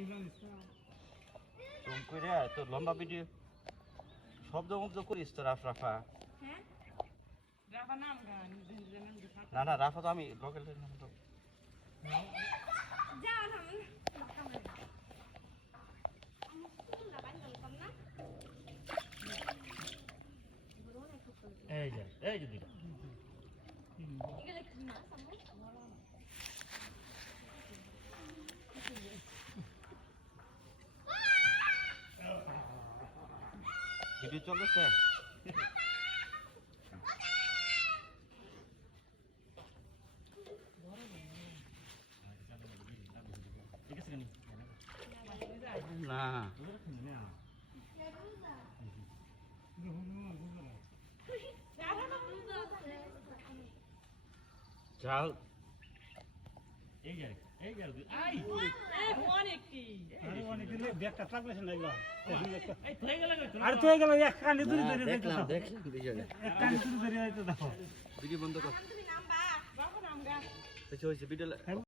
zoom করে তো লম্বা ভিডিও শব্দ মুগ্ধ করিস তো রাফা হ্যাঁ রাফা নাম গান না না রাফা তো আমি লোকাল নাম তো যা না এই যে দুইটা ভিডিও চলতেছে না যাও এই গেল আই অনেক কি আরে অনেক দিন ব্যাগটা ট্রান্সলেশন লাগলো এই হয়ে গেল আর তো হয়ে গেল এক কানে দূরে দূরে দেখলাম ভিডিওটা এক কানে দূরে দূরে হয়তো দেখো ভিডিও বন্ধ কর নাম বা বাবা নাম গা হইছে ভিডিও